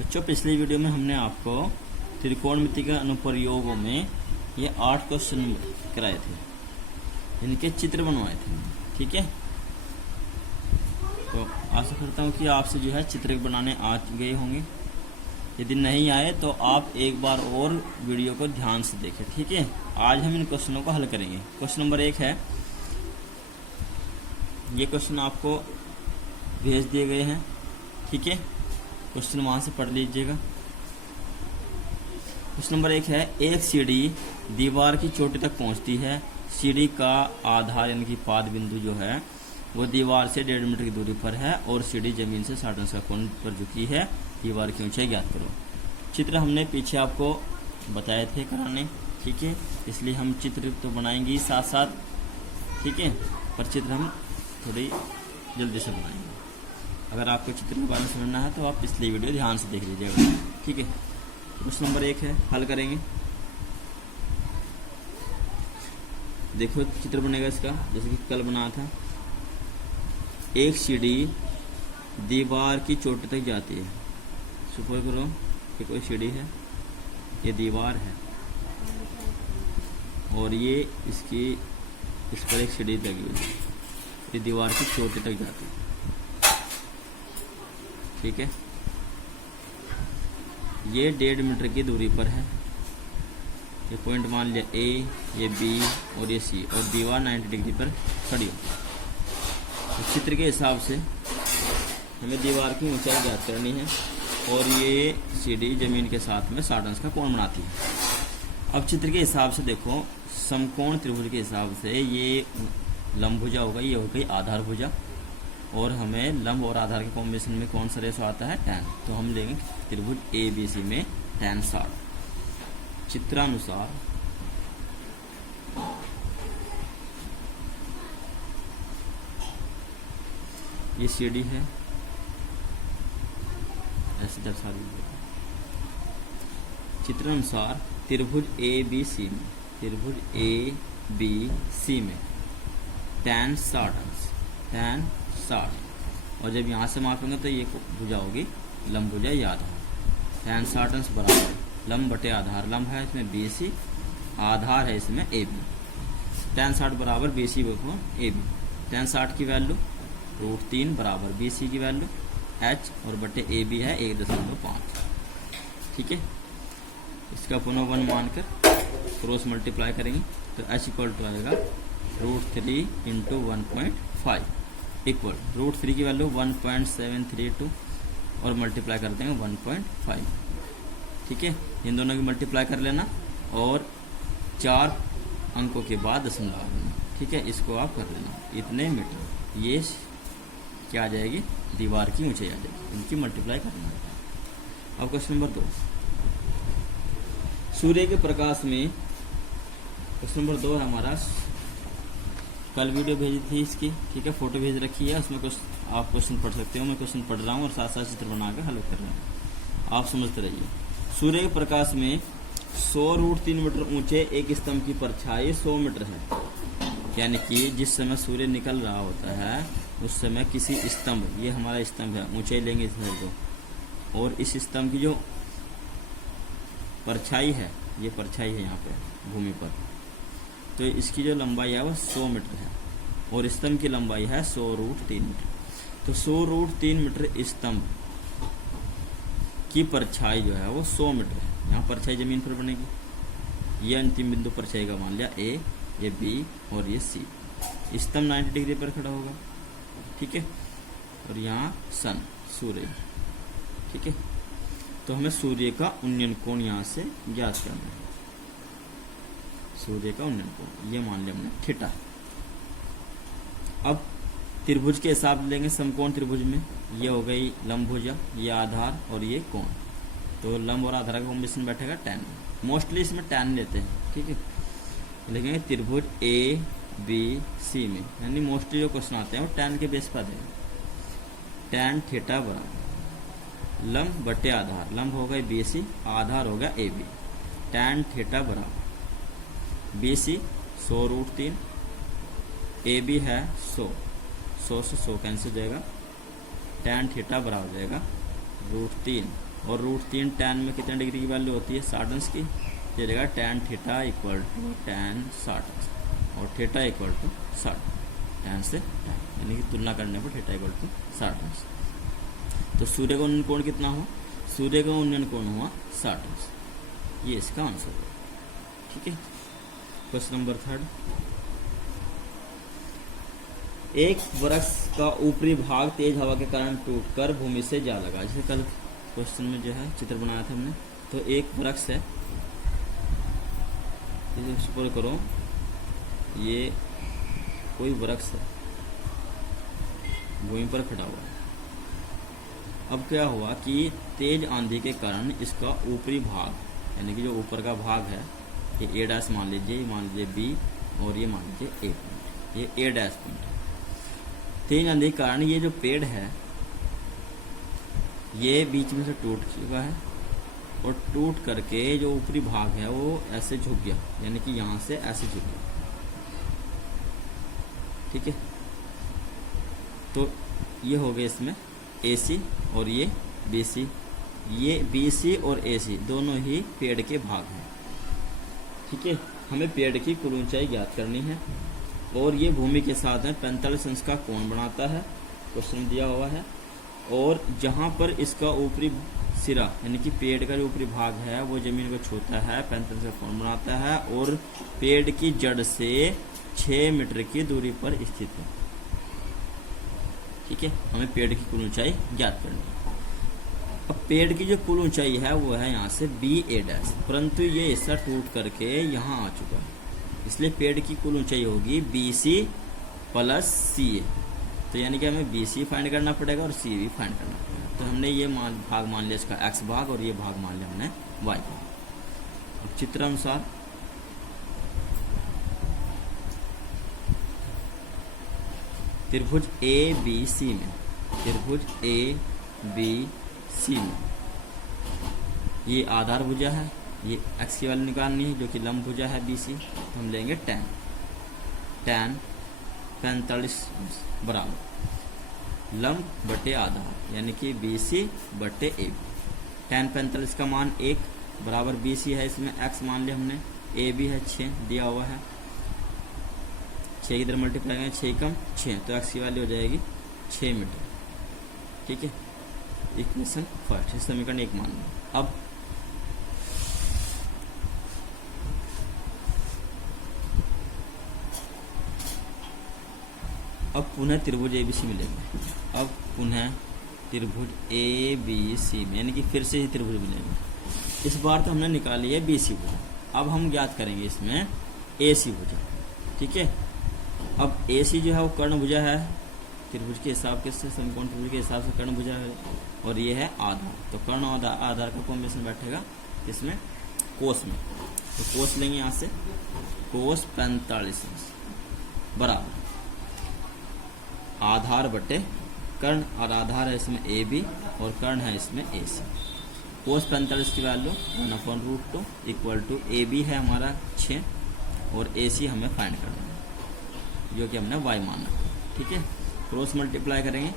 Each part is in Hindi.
बच्चों, पिछली वीडियो में हमने आपको त्रिकोणमिति के अनुप्रयोगों में ये 8 क्वेश्चन कराए थे, इनके चित्र बनवाए थे। ठीक है, तो आशा करता हूँ कि आपसे जो है चित्र बनाने आ गए होंगे। यदि नहीं आए तो आप एक बार और वीडियो को ध्यान से देखें। ठीक है, आज हम इन क्वेश्चनों को हल करेंगे। क्वेश्चन नंबर 1 है, ये क्वेश्चन आपको भेज दिए गए हैं। ठीक है, क्वेश्चन वहां से पढ़ लीजिएगा। क्वेश्चन नंबर 1 है, एक सीढ़ी दीवार की चोटी तक पहुंचती है। सीढ़ी का आधार यानी कि पाद बिंदु जो है वो दीवार से 1.5 मीटर की दूरी पर है और सीढ़ी जमीन से 60 अंश का कोण पर झुकी है। दीवार की ऊंचाई ज्ञात करो। चित्र हमने पीछे आपको बताए थे कराने। ठीक है, इसलिए हम चित्र तो बनाएंगे ही साथ साथ। ठीक है, पर चित्र हम थोड़ी जल्दी से बनाएंगे। अगर आपको चित्र के बारे में समझना है तो आप पिछली वीडियो ध्यान से देख लीजिएगा। ठीक है, क्वेश्चन नंबर 1 है, हल करेंगे। देखो चित्र बनेगा इसका जैसे कि कल बनाया था। एक सीढ़ी दीवार की चोटी तक जाती है। सुपर करो कि कोई सीढ़ी है, ये दीवार है और ये इसकी इस पर एक सीढ़ी लगी हुई है। ये दीवार की चोटी तक जाती है। ठीक है, ये 1.5 मीटर की दूरी पर है। ये पॉइंट मान लिया ए, ये बी और ये सी, और दीवार 90 डिग्री पर खड़ी हो। तो चित्र के हिसाब से हमें दीवार की ऊंचाई ज्ञात करनी है और ये सीढ़ी जमीन के साथ में 60 अंश का कोण बनाती है। अब चित्र के हिसाब से देखो, समकोण त्रिभुज के हिसाब से ये लंब भुजा होगा, ये हो गई आधार भुजा, और हमें लंब और आधार के कॉम्बिनेशन में कौन सा रेशो आता है, tan। तो हम लेंगे त्रिभुज ABC में tan 60। चित्रानुसार ये सीढ़ी है, ऐसे दर्शा दीजिए। चित्रानुसार त्रिभुज ABC में, त्रिभुज ABC में tan 60 अंश, tan 60, और जब यहाँ से मापेंगे तो ये भुजा होगी लंब भुजा या आधार। tan 60 अंश बराबर लंब बटे आधार। लंब है इसमें BC, आधार है इसमें AB। tan 60 बराबर BC बटे AB। tan 60 की वैल्यू √3 बराबर BC की वैल्यू H और बटे AB है 1.5। ठीक है, इसका पुनः 1 मानकर क्रॉस मल्टीप्लाई करेंगे तो H इक्वल टू आएगा √3 × 1.5 इक्वल √3 की वैल्यू 1.732 और मल्टीप्लाई कर देंगे 1.5। ठीक है, इन दोनों की मल्टीप्लाई कर लेना और 4 अंकों के बाद दशमलव लेना। ठीक है, इसको आप कर लेना। इतने मीटर ये क्या आ जाएगी, दीवार की ऊंचाई आ जाएगी। इनकी मल्टीप्लाई करना है। अब क्वेश्चन नंबर 2, सूर्य के प्रकाश में। क्वेश्चन नंबर 2 है हमारा, कल वीडियो भेजी थी इसकी। ठीक है, फोटो भेज रखी है, उसमें कुछ आप क्वेश्चन पढ़ सकते हो। मैं क्वेश्चन पढ़ रहा हूँ और साथ साथ चित्र बना के हल कर रहा हूँ, आप समझते रहिए। सूर्य के प्रकाश में 100√3 मीटर ऊंचे एक स्तंभ की परछाई 100 मीटर है। यानी कि जिस समय सूर्य निकल रहा होता है उस समय किसी स्तंभ, ये हमारा स्तंभ है, ऊंचाई लेंगे इस को, और इस स्तंभ की जो परछाई है, ये परछाई है यहाँ पे भूमि पर, तो इसकी जो लंबाई है वो 100 मीटर है और स्तंभ की लंबाई है 100√3 मीटर। तो 100√3 मीटर स्तंभ की परछाई जो है वो 100 मीटर है। यहाँ परछाई जमीन पर बनेगी। ये अंतिम बिंदु परछाई का मान लिया A, ये B और ये C। स्तंभ 90 डिग्री पर खड़ा होगा। ठीक है, और यहाँ सन, सूर्य। ठीक है, तो हमें सूर्य का उन्नयन कोण यहाँ से ज्ञात करना है। सूर्य का उन्नयन कोण ये मान लिया हमने थीटा। अब त्रिभुज के हिसाब लेंगे। समकोण त्रिभुज में ये हो गई लंब भुजा, ये आधार और ये कोण। तो लंब और आधार का कॉम्बिनेशन बैठेगा tan। मोस्टली इसमें tan लेते हैं। ठीक है, लिखेंगे त्रिभुज ABC में, यानी मोस्टली जो क्वेश्चन आते हैं वो tan के बेस पर देंगे। tan थीटा बराबर लंब बटे आधार। लंब हो गया BC, आधार हो गया AB। tan थीटा बराबर BC 100√3, AB है 100, 100 से 100 कैंसिल जाएगा। tan थीटा बराबर जाएगा √3 और √3 tan में कितने डिग्री की वैल्यू होती है 60 अंश की, ये रहेगा tan theta equal to tan 60 अंश और थीटा इक्वल टू 60 tan से tan, यानी कि तुलना करने पर थीटा इक्वल टू 60 अंश। तो सूर्य का उन्नयन कोण कितना हुआ, सूर्य का उन्नयन कोण हुआ 60 अंश, ये इसका आंसर है। ठीक है, क्वेश्चन नंबर 3, एक वृक्ष का ऊपरी भाग तेज हवा के कारण टूटकर भूमि से जा लगा। जैसे कल क्वेश्चन में जो है चित्र बनाया था हमने, तो एक वृक्ष है, सपोज करो ये कोई वृक्ष है, भूमि पर खड़ा हुआ है। अब क्या हुआ कि तेज आंधी के कारण इसका ऊपरी भाग, यानी कि जो ऊपर का भाग है, ये A' मान लीजिए B और ये मान लीजिए A पॉइंट, ये A' पॉइंट है। तेज आंधी के कारण ये जो पेड़ है ये बीच में से टूट चुका है और टूट करके जो ऊपरी भाग है वो ऐसे झुक गया, यानी कि यहाँ से ऐसे झुक गया। ठीक है, तो ये हो गया इसमें AC और ये BC, ये BC और AC दोनों ही पेड़ के भाग हैं। ठीक है, हमें पेड़ की कुल ऊंचाई ज्ञात करनी है और ये भूमि के साथ में 45 अंश का कोण बनाता है, क्वेश्चन दिया हुआ है। और जहाँ पर इसका ऊपरी सिरा, यानी कि पेड़ का जो ऊपरी भाग है वो जमीन को छूता है, 45 का कोण बनाता है और पेड़ की जड़ से 6 मीटर की दूरी पर स्थित है। ठीक है, हमें पेड़ की कुल ऊंचाई ज्ञात करनी है। अब पेड़ की जो कुल ऊंचाई है वो है यहाँ से BA', परंतु ये हिस्सा टूट करके यहाँ आ चुका है, इसलिए पेड़ की कुल ऊंचाई होगी BC + CA। तो यानी कि हमें BC फाइंड करना पड़ेगा और CA भी फाइंड करना पड़ेगा। तो हमने ये भाग मान लिया इसका X भाग और ये भाग मान लिया हमने Y भाग। अब चित्र अनुसार त्रिभुज ABC में, त्रिभुज ABC में ये आधार भुजा है, ये x की वैल्यू निकालनी है जो कि लंब भुजा है BC, तो हम लेंगे tan 45 बराबर लंब बटे आधार, यानी कि BC बटे AB। tan 45 का मान 1 बराबर BC है, इसमें x मान लिया हमने, AB है 6 दिया हुआ है, 6 इधर मल्टीप्लाई करेंगे 6 कम 6, तो x की वैल्यू हो जाएगी 6 मीटर। ठीक है, इक्वेशन फर्स्ट, समीकरण 1 मान लो। अब पुनः त्रिभुज ABC मिलेंगे, अब पुनः त्रिभुज ABC में, यानी कि फिर से ही त्रिभुज मिलेंगे। इस बार तो हमने निकाली है BC भुजा, अब हम ज्ञात करेंगे इसमें AC भुजा। ठीक है, अब AC जो है वो कर्ण भुजा है, त्रिभुज के हिसाब के समकोण त्रिभुज के हिसाब से कर्ण भुजा है, और ये है आधार, तो कर्ण और आधार का कॉम्बिनेशन बैठेगा इसमें कोस में, तो कोस लेंगे यहाँ से, कोस 45 बराबर आधार बटे कर्ण, और आधार है इसमें AB और कर्ण है इसमें AC। कोस 45 की वैल्यू 1/√2 इक्वल टू AB है हमारा 6 और AC हमें फाइंड करना है जो कि हमने y माना। ठीक है, क्रॉस मल्टीप्लाई करेंगे,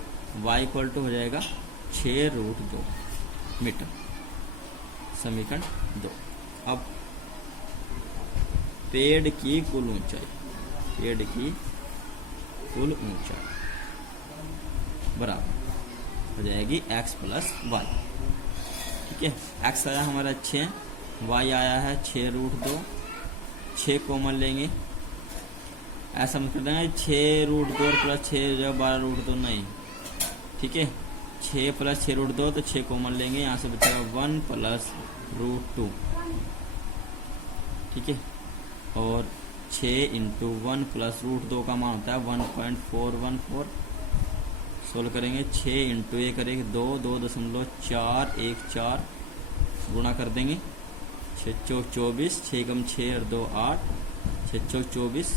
y इक्वल टू हो जाएगा 6√2 मीटर, समीकरण 2। अब पेड़ की कुल ऊंचाई, पेड़ की कुल ऊंचाई बराबर हो जाएगी x + y। ठीक है, x आया हमारा 6, y आया है 6√2, 6 कॉमन लेंगे, ऐसा मत कर देंगे 6√2 और +6 जो 12√2 नहीं। ठीक है, 6 + 6√2 तो 6 कॉमन लेंगे, यहाँ से बचेगा 1 + √2। ठीक है, और 6 × 1 + √2 का मान होता है 1.414। सोल्व करेंगे, 6 × a करेंगे 2, 2.414 गुणा कर देंगे, 6 चौक 24, 6 कम 6 और 2 8, 6 चौक 24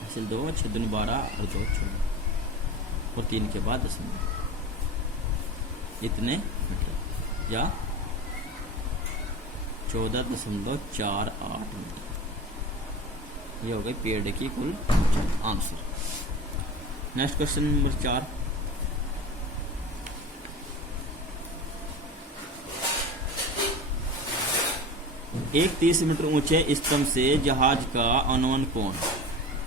हासिल 2, 6 दूनी 12 और 2 14 और 3 के बाद दशमलव, इतने मीटर या 14.48 मीटर। ये हो गई पेड़ की कुल आंसर। नेक्स्ट क्वेश्चन नंबर 4, एक 30 मीटर ऊंचे स्तंभ से जहाज का अनुमान कोण,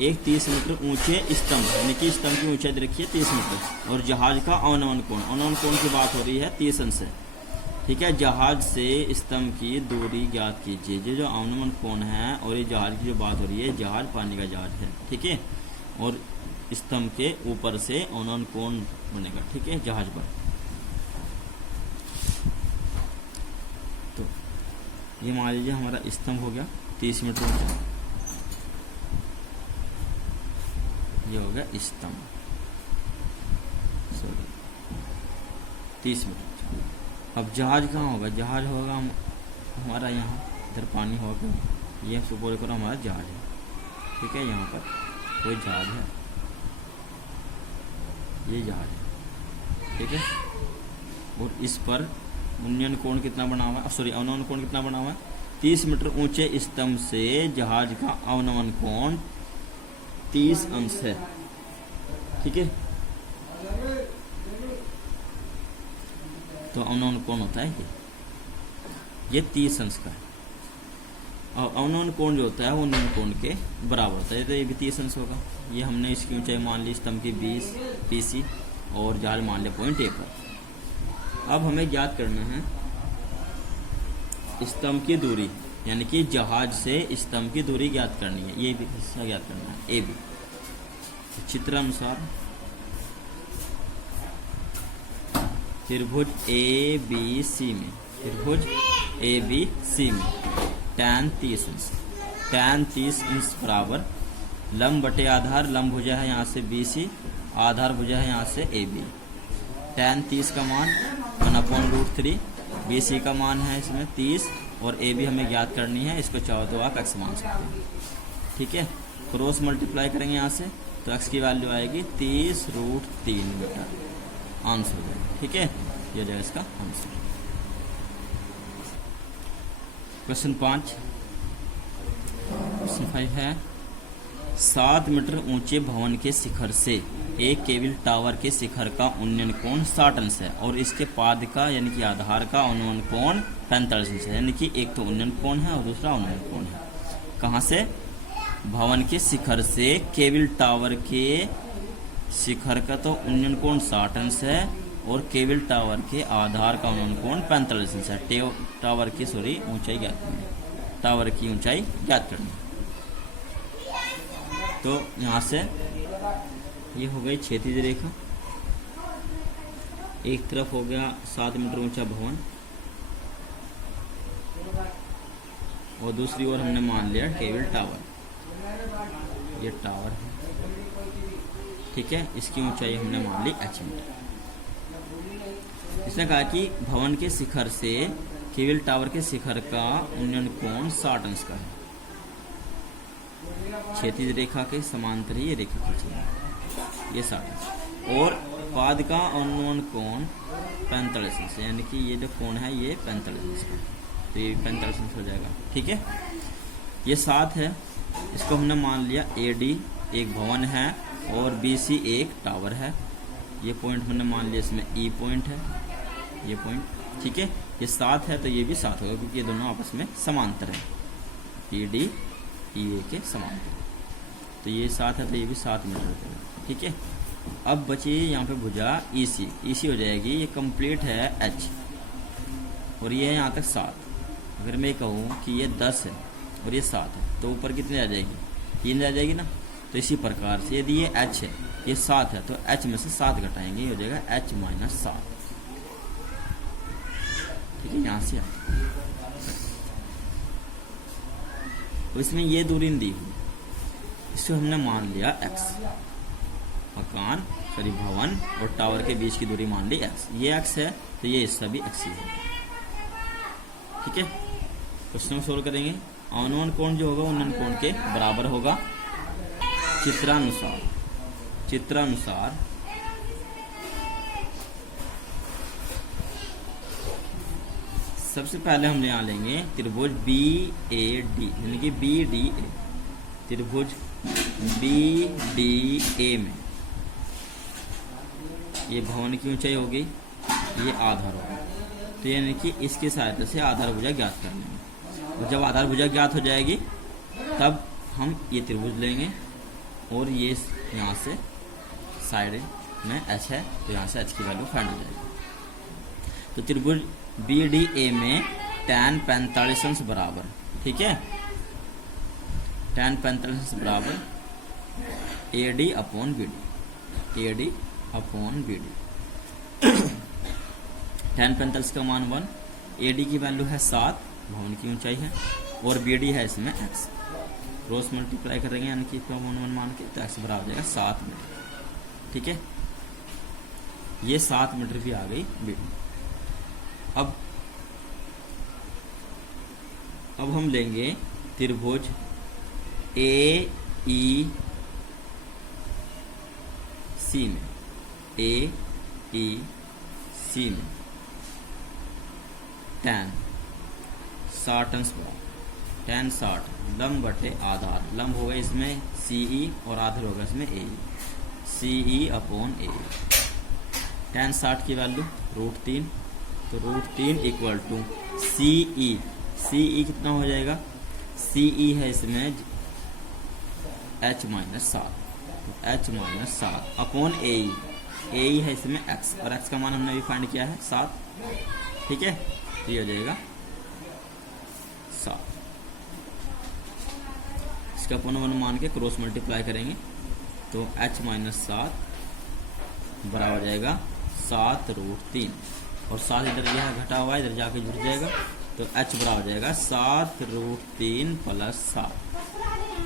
एक 30 मीटर ऊंचे स्तंभ यानी कि स्तंभ की ऊंचाई रखिए 30 मीटर और जहाज का अनुमान कोण की बात हो रही है 30 अंश है। ठीक है, जहाज से स्तंभ की दूरी ज्ञात कीजिए। ये जो अनुमान कोण है और ये जहाज की जो बात हो रही है, जहाज पानी का जहाज है। ठीक है, और स्तंभ के ऊपर से अनुमान कोण बनेगा। ठीक है, जहाज पर। तो ये मान लीजिए हमारा स्तंभ हो गया 30 मीटर ऊंचा, ये हो गया स्तंभ, सॉरी 30 मीटर। अब जहाज कहाँ होगा? जहाज होगा हमारा यहाँ, इधर पानी होगा, ये सुपोज करो हमारा जहाज है। ठीक है, यहाँ पर कोई जहाज है, ये जहाज है। ठीक है, और इस पर उन्नयन कोण कितना बना हुआ है, सॉरी अवनमन कोण कितना बना हुआ है? 30 मीटर ऊंचे स्तंभ से जहाज का अवनमन कोण 30 अंश है। ठीक है, तो अवनमन कोण होता है ये 30 अंश का है। और अवनमन कोण जो होता है वो उन्नयन कोण के बराबर होता है, तो ये भी 30 अंश होगा। ये हमने इसकी ऊंचाई मान ली स्तंभ की 20 पीसी और जहाज मान लिया पॉइंट ए पर। अब हमें ज्ञात करना है स्तंभ की दूरी, यानी कि जहाज से स्तंभ की दूरी ज्ञात करनी है, ये भी हिस्सा ज्ञात करना है, ए बी। चित्र अनुसार त्रिभुज ए बी सी में, त्रिभुज ए बी सी में tan 30 अंश, tan 30 अंश बराबर लंब बटे आधार, लंब भुजा है यहाँ से BC, आधार भुजा है यहाँ से AB। tan 30 का मान 1/√3, BC का मान है इसमें 30 और AB हमें ज्ञात करनी है, इसको चाहो तो आप x मान सकते हैं। ठीक है, क्रॉस मल्टीप्लाई करेंगे यहाँ से तो x की वैल्यू आएगी 30√3 मीटर, आंसर हो जाएगा। ठीक है, ये जाएगा इसका आंसर। क्वेश्चन 5, क्वेश्चन 5 है 7 मीटर ऊंचे भवन के शिखर से एक केबल टावर के शिखर का उन्नयन कोण 60 अंश है और इसके पाद का यानी कि आधार का उन्नयन कोण 45 अंश है। यानी कि एक तो उन्नयन कोण है और दूसरा उन्नयन कोण है। कहाँ से? भवन के शिखर से केबल टावर के शिखर का तो उन्नयन कोण 60 अंश है और केबल टावर के आधार का उन्नयन कोण 45 अंश है। टावर की ऊंचाई ज्ञात करनी, टावर की ऊंचाई ज्ञात करनी। तो यहाँ से ये हो गई क्षैतिज रेखा, एक तरफ हो गया 7 मीटर ऊंचा भवन और दूसरी ओर हमने मान लिया केबल टावर, ये टावर है। ठीक है, इसकी ऊंचाई हमने मान ली h मीटर। इसने कहा कि भवन के शिखर से केबल टावर के शिखर का उन्नयन कोण 60 अंश का है। क्षैतिज रेखा के समांतर ही ये रेखा खींची, ये 60 अंश और पाद का उन्नयन कोण 45 अंश, यानी कि ये जो कोण है ये 45 अंश का, तो ये 45 अंश हो जाएगा। ठीक है, ये 7 है, इसको हमने मान लिया AD एक भवन है और BC एक टावर है। ये पॉइंट हमने मान लिया इसमें E पॉइंट है, ये पॉइंट। ठीक है, ये 7 है तो ये भी 7 होगा क्योंकि ये दोनों आपस में समांतर है, PD EA के समांतर। तो ये 7 है तो ये भी 7 मीटर हो जाएगा। ठीक है, अब बची यहाँ पे भुजा EC हो जाएगी, ये कंप्लीट है H और ये है यहाँ तक 7। अगर मैं कहूँ कि ये 10 है और ये 7 है तो ऊपर कितनी आ जाएगी? 3 आ जाएगी ना। तो इसी प्रकार से यदि ये H है, ये 7 है तो H में से 7 घटाएंगे, हो जाएगा H - 7। ठीक है, यहाँ से तो इसमें ये दूरी दी हुई, इसको हमने मान लिया x, मकान सॉरी भवन और टावर के बीच की दूरी मान ली x। ये x है तो ये हिस्सा भी x ही है। ठीक है, क्वेश्चन को सोल्व करेंगे। अनुमान कोण जो होगा उन्नयन कोण के बराबर होगा। चित्रानुसार सबसे पहले हम यहाँ लेंगे त्रिभुज BAD यानी कि BDA, त्रिभुज BDA में ये भवन की ऊंचाई होगी, ये आधार होगा, तो यानी कि इसकी सहायता से आधार भुजा ज्ञात कर लेंगे। जब आधारभुजा ज्ञात हो जाएगी तब हम ये त्रिभुज लेंगे और ये यहाँ से साइड में एच है तो यहाँ से एच की वैल्यू फाइंड हो जाएगी। तो त्रिभुज बी डी ए में tan 45 अंश बराबर, ठीक है, tan 45 अंश बराबर A D upon B D, A D upon B D. tan 45 का मान 1, ए डी की वैल्यू है 7, भवन की ऊंचाई है, और बी डी है इसमें x। क्रॉस मल्टीप्लाई करेंगे यानी कि 1 मान के तो x बराबर हो जाएगा 7 मीटर, ठीक है। ये 7 मीटर भी आ गई बी डी। अब हम लेंगे त्रिभुज ए ई सी में, ए ई सी में tan 60 अंश बराबर tan 60 लंब बटे आधार, लंब होगा इसमें CE और आधार होगा इसमें AE, CE upon AE। tan 60 की वैल्यू √3, तो √3 इक्वल टू CE, CE कितना हो जाएगा, CE है इसमें h माइनस 7, तो h minus 7 upon AE, AE है इसमें x, और x का मान हमने अभी फाइंड किया है 7, ठीक है। तो ये हो जाएगा 7, इसका अपॉन 1 मान के क्रॉस मल्टीप्लाई करेंगे तो h माइनस 7 बराबर हो जाएगा 7√3, और 7 इधर यह घटा हुआ है इधर जाके जुड़ जाएगा, तो h बराबर हो जाएगा 7√3 प्लस 7,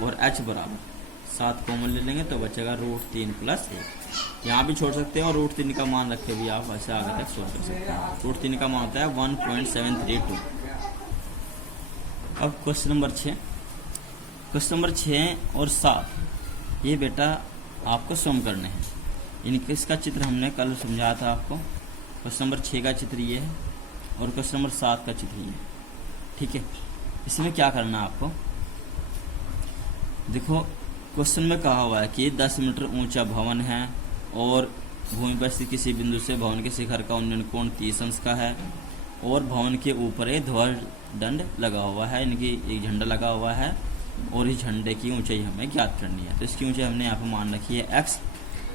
और h बराबर 7 कॉमन ले लेंगे तो बचेगा √3 प्लस 1। यहाँ भी छोड़ सकते हैं और √3 का मान रखे भी आप ऐसे आगे तक सोल्व कर सकते हैं। √3 का मान होता है 1.732। अब क्वेश्चन नंबर 6, क्वेश्चन नंबर 6 और 7 ये बेटा आपको सम करने हैं। इसका चित्र हमने कल समझाया था आपको। क्वेश्चन नंबर 6 का चित्र ये है और क्वेश्चन नंबर 7 का चित्र ये है, ठीक है। इसमें क्या करना है आपको, देखो क्वेश्चन में कहा हुआ है कि 10 मीटर ऊंचा भवन है और भूमि पर स्थित किसी बिंदु से भवन के शिखर का उन्नयन कोण 30 अंश का है, और भवन के ऊपर एक ध्वज दंड लगा हुआ है, यानी कि एक झंडा लगा हुआ है, और इस झंडे की ऊंचाई हमें ज्ञात करनी है। तो इसकी ऊंचाई हमने यहाँ पर मान रखी है x,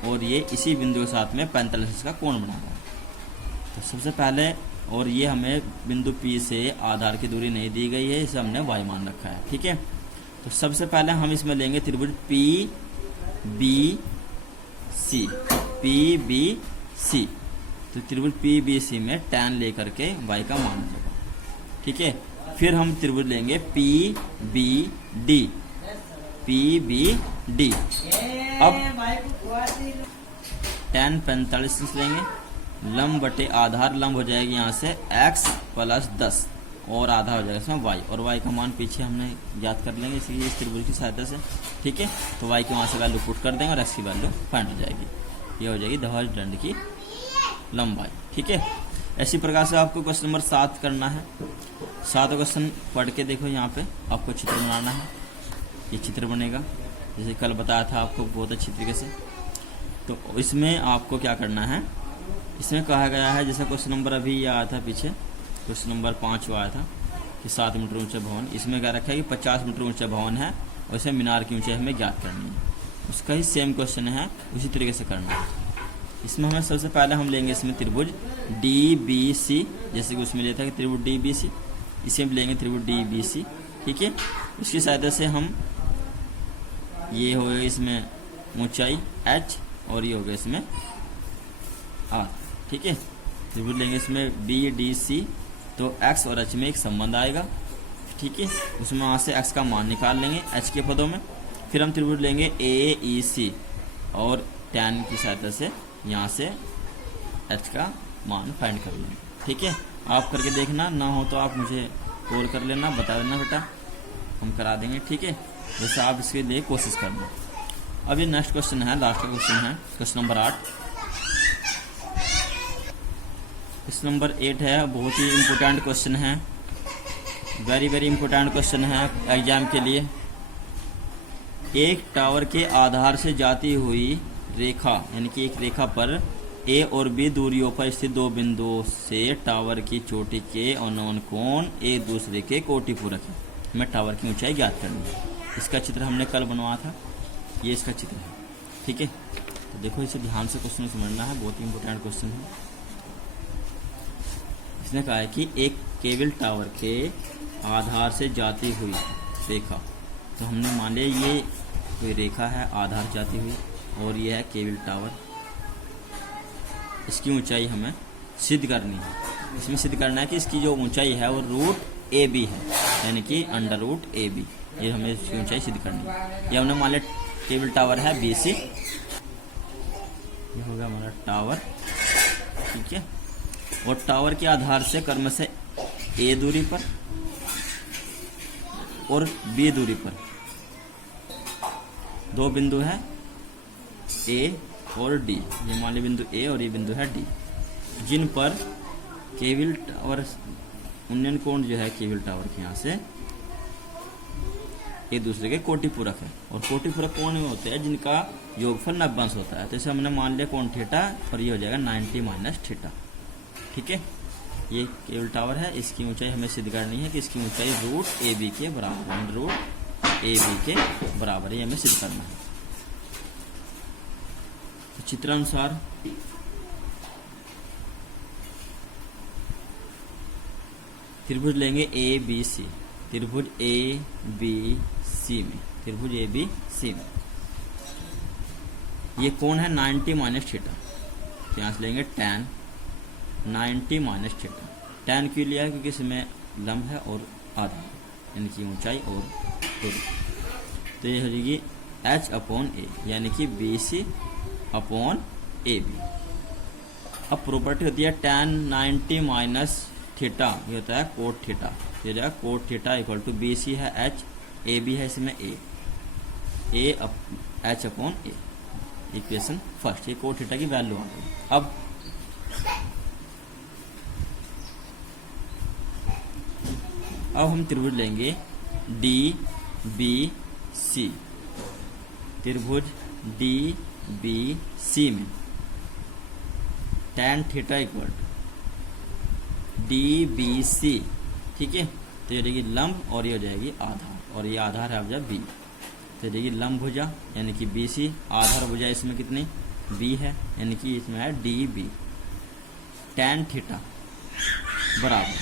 और ये इसी बिंदु के साथ में 45 अंश का कोण बना है। तो सबसे पहले, और ये हमें बिंदु P से आधार की दूरी नहीं दी गई है, इसे हमने y मान रखा है, ठीक है। तो सबसे पहले हम इसमें लेंगे त्रिभुज PBC, PBC। तो त्रिभुज PBC में tan लेकर के y का मान होगा, ठीक है। फिर हम त्रिभुज लेंगे PBD, PBD। अब tan 45 अंश लेंगे, लंब बटे आधार, लंब हो जाएगी यहाँ से x प्लस 10 और आधा हो जाएगा इसमें y, और y का मान पीछे हमने याद कर लेंगे इसलिए इस त्रिभुज की सहायता से, ठीक है। तो y की वहाँ से वैल्यू पुट कर देंगे और x की वैल्यू फाइंड हो जाएगी। ये हो जाएगी ध्वज दंड की लंबाई, ठीक है। इसी प्रकार से आपको क्वेश्चन नंबर 7 करना है। 7 क्वेश्चन पढ़ के देखो, यहाँ पे आपको चित्र बनाना है। ये चित्र बनेगा जैसे कल बताया था आपको बहुत अच्छी तरीके से। तो इसमें आपको क्या करना है, इसमें कहा गया है जैसा क्वेश्चन नंबर अभी आया था पीछे, क्वेश्चन नंबर 5 आया था कि 7 मीटर ऊंचा भवन, इसमें क्या रखा है कि 50 मीटर ऊंचा भवन है और इसे मीनार की ऊंचाई हमें ज्ञात करनी है। उसका ही सेम क्वेश्चन है, उसी तरीके से करना है। इसमें हमें सबसे पहले हम लेंगे इसमें त्रिभुज DBC, जैसे कि उसमें लेता है कि त्रिभुज DBC, इसे हम लेंगे त्रिभुज DBC, ठीक है। उसकी सहायता से हम, ये हो गया इसमें ऊंचाई h और ये हो गया इसमें r, ठीक है। त्रिभुज लेंगे इसमें BDC, तो x और h में एक संबंध आएगा, ठीक है। उसमें वहाँ से x का मान निकाल लेंगे h के पदों में। फिर हम त्रिभुज लेंगे AEC और tan की सहायता से यहाँ से h का मान फाइंड कर लेंगे, ठीक है। आप करके देखना, ना हो तो आप मुझे कॉल कर लेना, बता देना बेटा, हम करा देंगे, ठीक है। जैसे आप इसके लिए कोशिश करना। अब ये नेक्स्ट क्वेश्चन है, लास्ट का क्वेश्चन है, क्वेश्चन नंबर 8। क्वेश्चन नंबर 8 है, बहुत ही इम्पोर्टेंट क्वेश्चन है, वेरी इम्पोर्टेंट क्वेश्चन है एग्जाम के लिए। एक टावर के आधार से जाती हुई रेखा, यानी कि एक रेखा पर A और B दूरियों पर स्थित दो बिंदुओं से टावर की चोटी के अनोन कोण एक दूसरे के कोटि पूरक है। हमें टावर की ऊंचाई ज्ञात करनी है। इसका चित्र हमने कल बनवाया था, ये इसका चित्र है। ठीक है, तो देखो इसे ध्यान से क्वेश्चन समझना है, बहुत ही इंपॉर्टेंट क्वेश्चन है। इसने कहा है कि एक केबल टावर के आधार से जाती हुई रेखा, तो हमने मान लिया ये कोई रेखा है आधार जाती हुई और ये है केबल टावर। इसकी ऊंचाई हमें सिद्ध करनी है। इसमें सिद्ध करना है कि इसकी जो ऊंचाई है वो रूट ए बी है, यानी कि अंडर रूट ए बी, ये हमें इसकी ऊंचाई सिद्ध करनी है। ये हमने मान लिया केबल टावर है BC, ये होगा हमारा टावर। ठीक है, और टावर के आधार से क्रम से A दूरी पर और B दूरी पर दो बिंदु है A और D। ये मान ली बिंदु A और ये बिंदु है D, जिन पर केबल टावर उन्नयन कोण जो है केबल टावर के यहाँ से एक दूसरे के कोटिपूरक है। और कोटिपूरक कोण में होते हैं जिनका योगफल 90 अंश होता है। तो इसे हमने मान लिया कोण थीटा और ये हो जाएगा 90 माइनस थीटा। ठीक है, ये केबल टावर है, इसकी ऊंचाई हमें सिद्ध करनी है कि इसकी ऊंचाई रूट ए बी के बराबर है, रूट ए बी के बराबर है, हमें सिद्ध करना है। तो चित्रानुसार त्रिभुज लेंगे ABC, त्रिभुज ABC में, त्रिभुज ABC में ये कोण है 90 माइनस थीटा। यहाँ से लेंगे tan 90 माइनस थीटा। tan क्यों लिया है? क्योंकि इसमें लंब है और आधा, इनकी ऊंचाई और दूरी। तो ये हो जाएगी H/A, यानी कि BC/AB। अब प्रॉपर्टी होती है tan 90 माइनस थीटा, ये होता है कोट थीटा। ये जाएगा cot theta equal to BC है H, AB है इसमें H/A, इक्वेशन फर्स्ट। ये कोट थीटा की वैल्यू आ गई। अब हम त्रिभुज लेंगे DBC, त्रिभुज DBC में tan theta equal to DBC। ठीक है, तो ये रहेगी लंब और ये हो जाएगी आधार, और ये आधार है अब जब B, तो ये रहेगी लंब भुजा यानी कि BC, आधार भुजा इसमें कितनी B है, यानी कि इसमें है DB। tan थीटा बराबर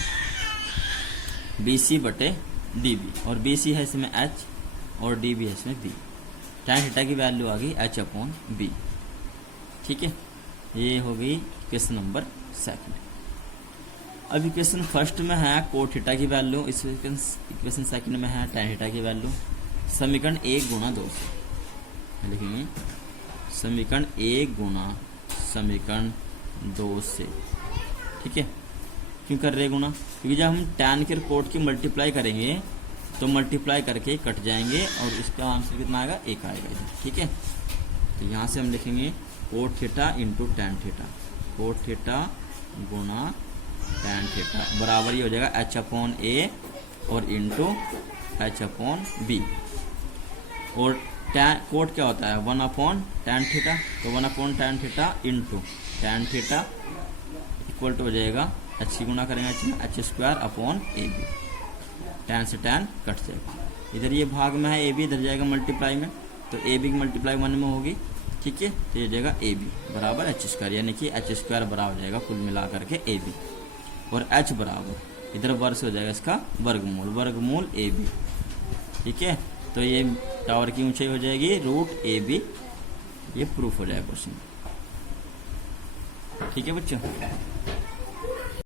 BC बटे DB, और BC है इसमें H और DB है इसमें B। tan थीटा की वैल्यू आ गई H/B। ठीक है, ये हो गई क्वेश्चन नंबर सेकंड। अब इक्वेशन फर्स्ट में है कोट थीटा की वैल्यू, इस इक्वेशन सेकंड में है tan थीटा की वैल्यू। समीकरण 1 गुणा 2 से लिखेंगे, समीकरण 1 गुणा समीकरण 2 से। ठीक है, क्यों कर रहे गुणा? क्योंकि जब हम tan के कोट की मल्टीप्लाई करेंगे तो मल्टीप्लाई करके कट जाएंगे और इसका आंसर कितना आएगा? 1 आएगा इधर। ठीक है, तो यहाँ से हम लिखेंगे cot theta into tan theta, cot theta गुणा tan थीटा बराबर ही हो जाएगा H/A और इंटू H/B। और कोट क्या होता है? 1/tan थीटा, तो 1/tan theta into tan theta equal to हो जाएगा H की गुणा करेंगे H²/AB। tan से tan कट जाएगा, इधर ये भाग में है AB, इधर जाएगा मल्टीप्लाई में, तो AB की मल्टीप्लाई 1 में होगी। ठीक है, तो ये जाएगा AB बराबर H², यानी कि H² बराबर हो जाएगा कुल मिला करके AB, और H बराबर इधर वर्ग से हो जाएगा इसका वर्गमूल, वर्गमूल AB। ठीक है, तो ये टावर की ऊंचाई हो जाएगी रूट AB। ये प्रूफ हो जाएगा क्वेश्चन। ठीक है बच्चों।